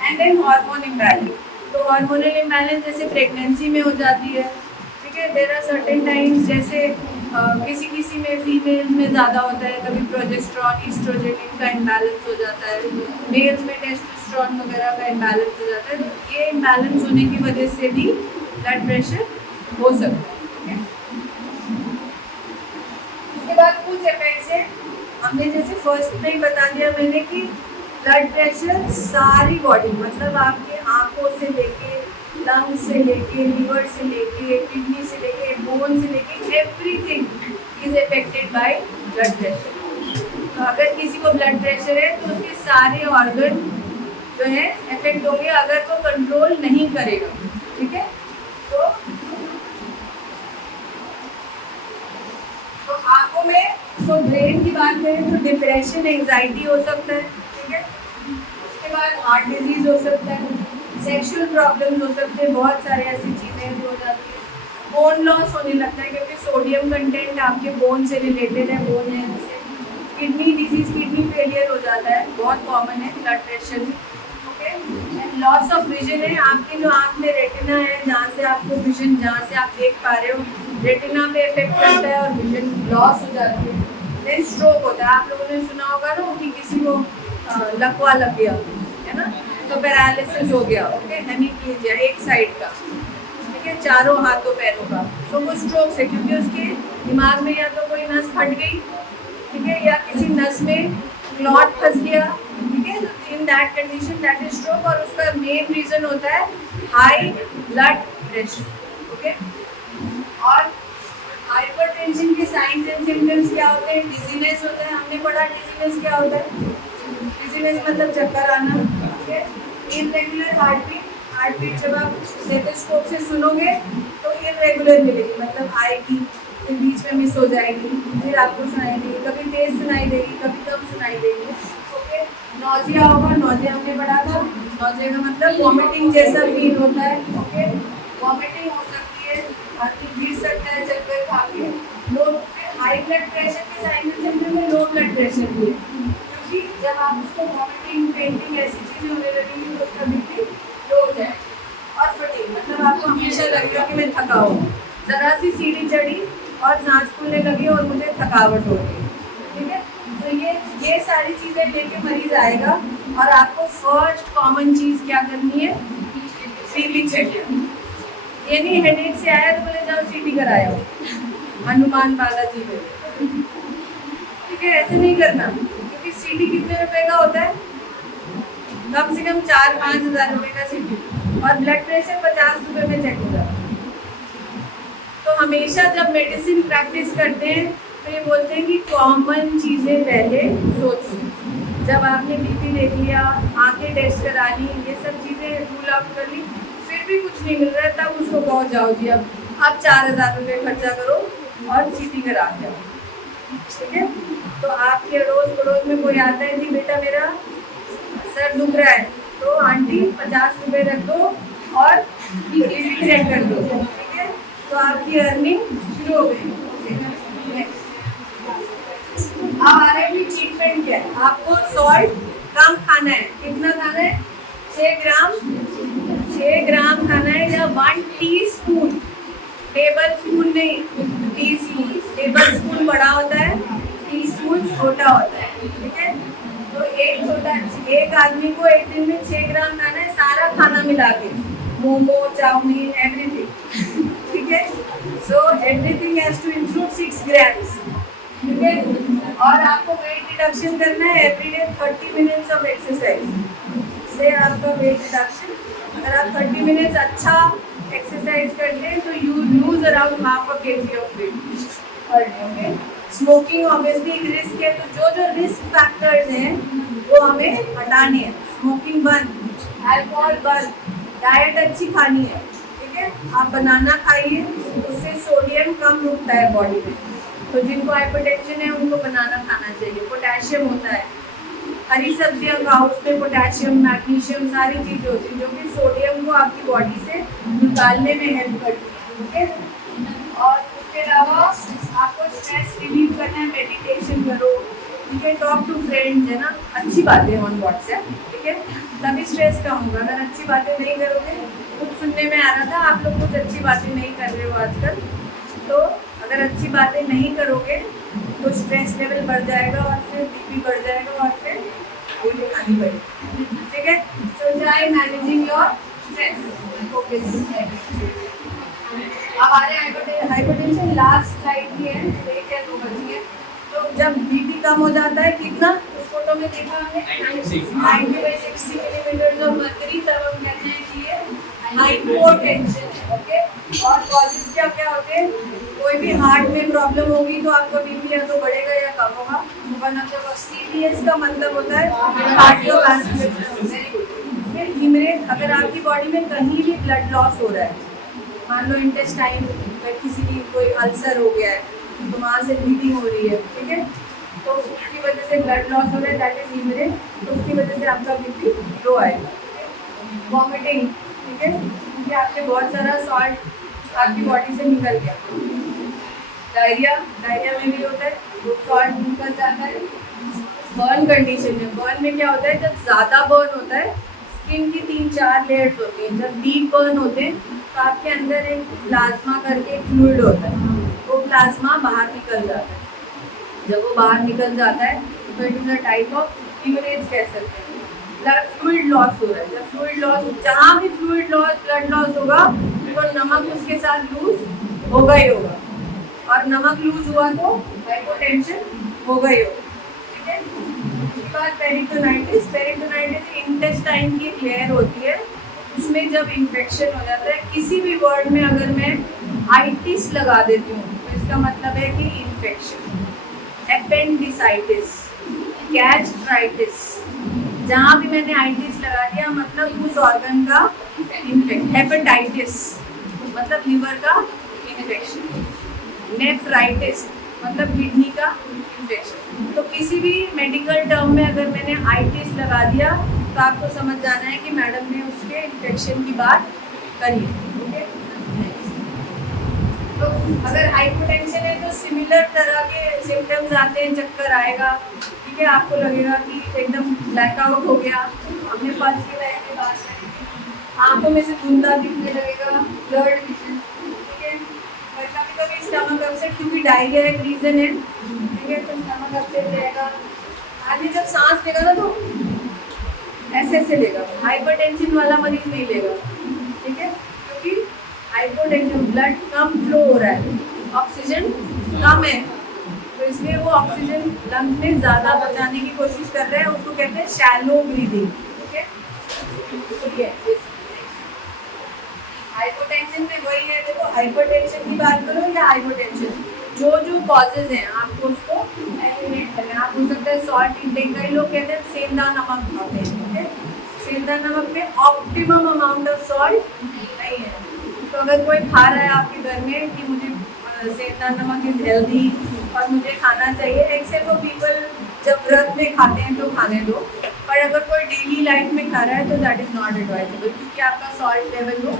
And then hormone imbalance. तो हार्मोनल इम्बैलेंस जैसे प्रेगनेंसी में हो जाती है, ठीक है। देयर आर सर्टेन टाइम्स, जैसे किसी में फीमेल्स में ज़्यादा होता है, कभी प्रोजेस्टेरॉन ईस्ट्रोजन इनका इम्बैलेंस हो जाता है, मेल्स में टेस्टोस्टेरोन वगैरह का इम्बैलेंस हो जाता है। तो ये इम्बैलेंस होने की वजह से भी ब्लड प्रेशर हो सकता है। उसके बाद कुछ इफेक्ट्स हैं, हमने जैसे फर्स्ट में ही बता दिया मैंने कि ब्लड प्रेशर सारी बॉडी, मतलब आपके आँखों से लेके, लंग्स से लेके, लीवर से लेके, किडनी से लेके, बोन से लेके, everything is affected by blood pressure. तो अगर किसी को ब्लड प्रेशर है तो उसके सारे ऑर्गन जो है इफेक्ट होंगे अगर तो कंट्रोल नहीं करेगा, ठीक है। तो आंखों में तो ब्रेन की बात करें तो डिप्रेशन, एंजाइटी हो सकता है, ठीक है। उसके बाद हार्ट डिजीज हो सकता है, सेक्सुअल प्रॉब्लम्स हो सकते हैं, बहुत सारे ऐसी चीज़ें भी हो जाती है। बोन लॉस होने लगता है क्योंकि सोडियम कंटेंट आपके बोन से रिलेटेड है, बोन है से। किडनी डिजीज, किडनी फेलियर हो जाता है, बहुत कॉमन है ब्लड प्रेशर में, okay. And loss of vision है, आपकी जो आँख में रेटिना है जहाँ से आपको विजन, जहाँ से आप देख पा रहे हो, रेटिना पे इफेक्ट करता है और विजन लॉस हो जाती है। देन स्ट्रोक होता है, आप लोगों ने सुना होगा ना कि किसी को लकवा लग गया है ना, तो पैरालिसिस हो गया, ओके, हेमीप्लीजिया एक साइड का, ठीक है, चारों हाथों पैरों का। तो वो स्ट्रोक से, क्योंकि उसके दिमाग में या तो कोई नस फट गई, ठीक है, या किसी नस में क्लॉट फंस गया, ठीक है, in that condition that is stroke. और उसका मेन रीजन होता है हाई ब्लड प्रेशर, ओके। और हाइपरटेंशन के साइंस एंड सिम्टम्स क्या होते हैं? डिजीनेस होता है, हमने पढ़ा डिजीनेस क्या होता है? डिजीनेस मतलब चक्कर आना, ठीक है। इररेगुलर हार्ट बीट जब आप स्टेथोस्कोप से सुनोगे तो इररेगुलर मिलेगी, मतलब आएगी, फिर बीच में मिस हो जाएगी, फिर आपको सुनाई देगी, कभी तेज सुनाई देगी, कभी कम सुनाई देगी, ओके। नॉजिया होगा, नॉजिया हमने पढ़ा था, नॉजिया का मतलब वॉमिटिंग जैसा फील होता है, ओके। वॉमिटिंग हो सकती है, आदमी गिर सकता है चक्कर खा के। लो हाई ब्लड प्रेशर के साइन एंड सिम्टम में लो ब्लड प्रेशर भी है, क्योंकि जब आप उसको वॉमिटिंग, पेंटिंग ऐसी चीज़ें होने लगेंगी तो उसका बीपी लो हो जाए। और फटीग मतलब आपको हमेशा लगेगा कि मैं थका हूँ, ज़रा सी सीढ़ी चढ़ी और सांस फूलने लगी और मुझे थकावट हो गई, ठीक है। तो ये सारी चीज़ें लेके मरीज आएगा और आपको फर्स्ट कॉमन चीज़ क्या करनी है? सीटी चेक। ये नहीं हेडेक से आया तो बोले जाओ सीटी कराया हो हनुमान बालाजी में, ठीक है, ऐसे नहीं करना, क्योंकि सीटी कितने रुपए का होता है? कम से कम 4-5 हज़ार रुपये का सीटी, और ब्लड प्रेशर 50 रुपये में चेक हो जाता है। तो हमेशा जब मेडिसिन प्रैक्टिस करते हैं तो ये बोलते हैं कि कॉमन चीज़ें पहले सोचो। जब आपने बीपी देख लिया, आंखें टेस्ट करा ली, ये सब चीज़ें रूल आउट कर ली, फिर भी कुछ नहीं मिल रहा है, तब उसको कहो जाओ जी अब 4,000 रुपये खर्चा करो और सीटी करा के आओ, ठीक है। तो आपके अड़ोस पड़ोस में कोई आता है, जी बेटा मेरा सर दुख रहा है, तो आंटी 50 रुपये रख दो और बीपी चेक कर दो, ठीक है। तो आपकी अर्निंग शुरू हो गई। अब आ रहे हैं ट्रीटमेंट क्या है? आपको सॉल्ट कम खाना है, कितना खाना है? 6 ग्राम खाना है, या 1 टीस्पून, टेबल स्पून नहीं, टीस्पून। टेबल स्पून बड़ा होता है, टीस्पून छोटा होता है, ठीक है। तो एक आदमी को एक दिन में 6 ग्राम खाना है, सारा खाना मिला के, मोमो, चाउमीन, एवरीथिंग, ठीक है। So everything has to include 6 grams, ठीक है। और आपको वेट रिडक्शन करना है एवरीडे 30 मिनट्स ऑफ एक्सरसाइज से आपका वेट रिडक्शन। अगर आप 30 मिनट्स अच्छा एक्सरसाइज करते हैं तो you lose around half a kg of weight, okay. Smoking obviously एक रिस्क है, तो जो रिस्क फैक्टर्स हैं वो हमें हटाने हैं। स्मोकिंग बंद, अल्कोहल बंद, डाइट अच्छी खानी है, ठीक है। आप बनाना खाइए, उससे सोडियम कम रुकता है बॉडी में, तो जिनको हाइपरटेंशन है उनको बनाना खाना चाहिए। पोटेशियम होता है, हरी सब्जियां खाओ, उसमें पोटेशियम, मैग्नीशियम सारी चीज़ें होती हैं जो कि सोडियम को आपकी बॉडी से निकालने में हेल्प करती है, ठीक है। और उसके अलावा आपको स्ट्रेस रिलीव करना है, मेडिटेशन करो, ठीक है। टॉक टू फ्रेंड्स, है ना, अच्छी बातें ऑन व्हाट्सएप, ठीक है, तभी स्ट्रेस कम होगा। अगर अच्छी बातें नहीं करोगे, कुछ सुनने में आ रहा था आप लोग कुछ अच्छी बातें नहीं कर रहे हो आजकल, तो अगर अच्छी बातें नहीं करोगे तो स्ट्रेस लेवल बढ़ जाएगा और फिर बीपी बढ़ जाएगा और फिर गोली खानी पड़ेगी, ठीक है। So try managing your stress. अब आ रहे हैं हाइपरटेंशन, लास्ट स्लाइड की है, 2 बची है। तो जब बीपी कम हो जाता है, कितना उस फोटो में देखा हमने 90/60 मिलीमीटर ऑफ मर्करी, तब हम कहते हैं कि ये हाइपोटेंशन है, ओके। और कॉजेस क्या क्या होते हैं? कोई भी हार्ट में प्रॉब्लम होगी तो आपका बीपी या तो बढ़ेगा या कम होगा। वन ऑफ द सीवीएस का मतलब होता है कार्डियोवैस्कुलर। हीमरेज, अगर आपकी बॉडी में कहीं भी ब्लड लॉस हो रहा है, मान लो इंटेस्टाइन में किसी की कोई अल्सर हो गया है तो वहाँ से ब्लीडिंग हो रही है, ठीक है, तो उसकी वजह से ब्लड लॉस हो रहा है, दैट इज हीमरेज, तो उसकी वजह से आपका बीपी लो आएगा। वॉमिटिंग, ठीक है, क्योंकि आपने बहुत सारा सॉल्ट आपकी बॉडी से निकल गया। डायरिया, डायरिया में भी होता है, सॉल्ट निकल जाता है। बर्न कंडीशन में, बर्न में क्या होता है, जब ज़्यादा बर्न होता है, स्किन की 3-4 लेयर्स होती हैं, जब डीप बर्न होते हैं तो आपके अंदर एक प्लाज्मा करके फ्लूइड होता है, वो प्लाज्मा बाहर निकल जाता है। जब वो बाहर निकल जाता है तो it is a type of haemorrhage कह सकते हैं। ब्लड फ्लूइड लॉस हो रहा है, जब फ्लूइड लॉस, जहाँ भी फ्लूइड लॉस, ब्लड लॉस होगा तो नमक उसके साथ लूज होगा ही होगा, और नमक लूज हुआ तो हाइपोटेंशन होगा ही होगा, ठीक है। उसके बाद पेरिटोनाइटिस, पेरिटोनाइटिस इंटेस्टाइन की एक लेयर होती है, उसमें जब इन्फेक्शन हो जाता है, किसी भी वर्ड में अगर मैं आइटिस लगा देती हूँ तो इसका मतलब है कि इन्फेक्शन। एपेंडिसाइटिस, गैस्ट्राइटिस, जहाँ भी मैंने आइटिस लगा दिया मतलब उस ऑर्गन का इन्फेक्शन। हेपेटाइटिस मतलब लीवर का इन्फेक्शन। नेफ्राइटिस मतलब किडनी का इन्फेक्शन। तो किसी भी मेडिकल टर्म में अगर मैंने आइटिस लगा दिया तो आपको समझ जाना है कि मैडम ने उसके इन्फेक्शन की बात करी है, ओके। तो अगर हाइपोटेंशन है तो सिमिलर तरह के सिम्टम्स आते हैं, चक्कर आएगा, ठीक है, आपको लगेगा कि एकदम ब्लैकआउट हो गया, हमने पल्स की लाइट की बात करी, आंखों में से धुंधला दिखने लगेगा, ब्लड विजन, ठीक है। कभी स्टमक अपसेट, क्योंकि डायरिया एक रीजन है, ठीक है, तो स्टमक अपसेट रहेगा। आदमी जब सांस लेगा ना तो ऐसे ऐसे लेगा, हाइपरटेंशन वाला मरीज नहीं लेगा, ठीक है, क्योंकि हाइपोटेंशन, ब्लड कम फ्लो हो रहा है, ऑक्सीजन कम है, तो इसलिए वो ऑक्सीजन लंग्स में ज़्यादा बचाने की कोशिश कर रहे हैं, उसको कहते हैं शैलो ब्रीदिंग, ठीक है। हाइपोटेंशन में वही है, देखो हाइपरटेंशन की बात करो या हाइपोटेंशन, जो जो कॉजेज हैं आपको उसको एलिमिनेट करना है। आप हो सकता है सॉल्ट इंटेक, कई लोग कहते हैं सेंधा नमक खाते हैं, ठीक है, सेंधा नमक में ऑप्टिमम अमाउंट ऑफ सॉल्ट नहीं है। तो अगर कोई खा रहा है आपके घर में कि मुझे सेंधा नमक इज हेल्दी और मुझे खाना चाहिए, एक्सेप्ट वो पीपल जब व्रत में खाते हैं तो खाने दो, पर अगर कोई डेली लाइफ में खा रहा है तो दैट इज़ नॉट एडवाइजेबल, क्योंकि आपका सॉल्ट लेवल वो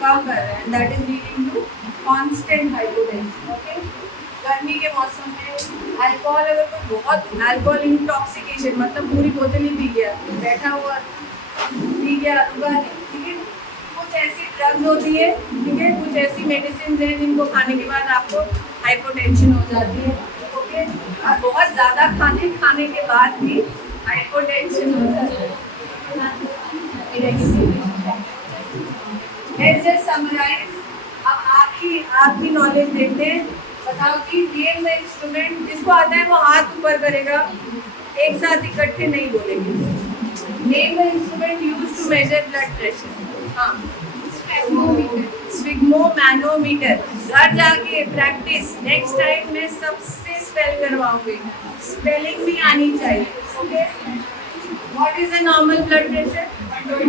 कम कर रहा है, that is leading to constant hypotension, okay. गर्मी के मौसम में अल्कोहल, अगर कोई बहुत अल्कोहल इंटॉक्सिकेशन मतलब पूरी बोतल ही पी गया, बैठा हुआ पी गया, ठीक है, कुछ ऐसी ड्रग्स होती है, ठीक है, कुछ ऐसी मेडिसिन हैं जिनको खाने के बाद आपको हाइपोटेंशन हो जाती है, ओके। और बहुत ज़्यादा खाने के बाद भी हाइपोटेंशन हो जाता है। Let's just summarize. अब आपकी नॉलेज देखते हैं, बताओ कि नेम द इंस्ट्रूमेंट, जिसको आता है वो हाथ ऊपर करेगा, एक साथ इकट्ठे नहीं बोलेंगे। Name the instrument used to measure blood pressure. हाँ, स्फिग्मोमैनोमीटर। घर जाके प्रैक्टिस, नेक्स्ट टाइम मैं सबसे स्पेल करवाऊंगी, स्पेलिंग भी आनी चाहिए, okay. What is the normal blood pressure? 120।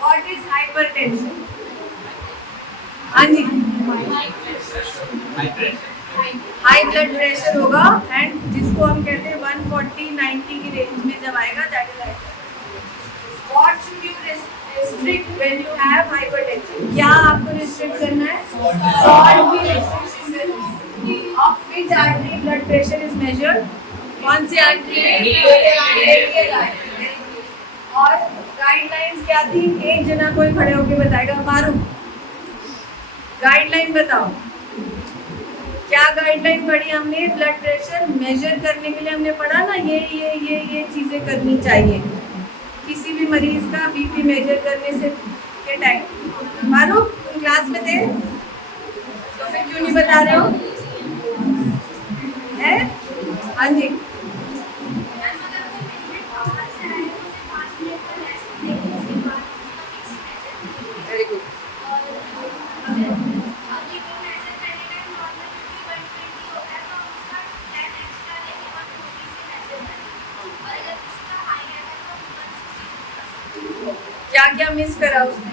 What is hypertension? हाँ जी, हाई ब्लड प्रेशर होगा, एंड जिसको हम कहते हैं 140-90 की रेंज में जब आएगा that is hypertension. What should you restrict when you have hypertension? क्या आपको रिस्ट्रिक्ट करना है? सॉल्ट की रिस्ट्रिक्शन करना। Of which artery blood pressure is measured? कौन सी आर्टरी? और गाइडलाइंस क्या थी? एक जना कोई खड़े होके बताएगा, मारू गाइडलाइन बताओ, क्या गाइडलाइन पढ़ी हमने? ब्लड प्रेशर मेजर करने के लिए हमने पढ़ा ना, ये चीजें करनी चाहिए किसी भी मरीज का बीपी मेजर करने से के टाइम। मानो तुम क्लास में थे तो फिर क्यों नहीं बता रहे हो? है? हाँ जी, क्या क्या मिस करा उसने?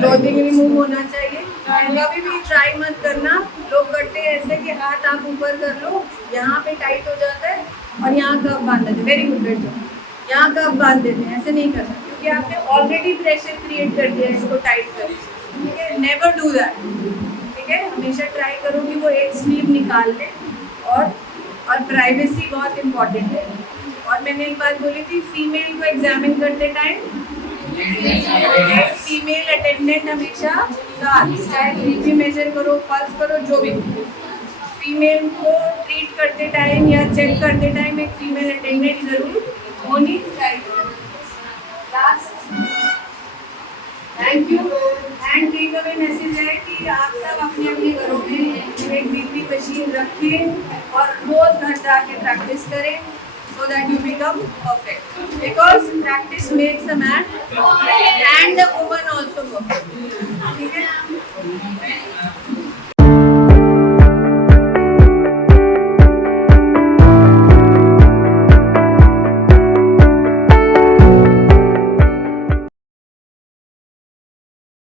क्लोथिंग रिमूव होना चाहिए। कभी भी ट्राई मत करना, लोग करते हैं ऐसे कि हाथ आप ऊपर कर लो, यहाँ पे टाइट हो जाता है और यहाँ कफ बांध देते, वेरी गुड बेटो, यहाँ कफ बांध देते हैं, ऐसे नहीं करना क्योंकि आपने ऑलरेडी प्रेशर क्रिएट कर दिया है इसको टाइट कर। ठीक है, नेवर डू दैट। ठीक है, हमेशा ट्राई करो कि वो एक स्लीव निकाल ले, और प्राइवेसी बहुत इम्पॉर्टेंट है। और मैंने एक बात बोली थी, फीमेल को एग्जामिन करते टाइम फीमेल अटेंडेंट हमेशा साथ, चाहे बीपी मेजर करो, पल्स करो, जो भी, फीमेल को ट्रीट करते टाइम या चेक करते टाइम एक फीमेल अटेंडेंट जरूर होनी चाहिए। Last, thank you. And takeaway message है कि आप सब अपने अपने घरों में एक बीपी मशीन रखें और रोज घर जाके प्रैक्टिस करें, so that you become perfect, because practice makes a man perfect and a woman also perfect. ठीक है?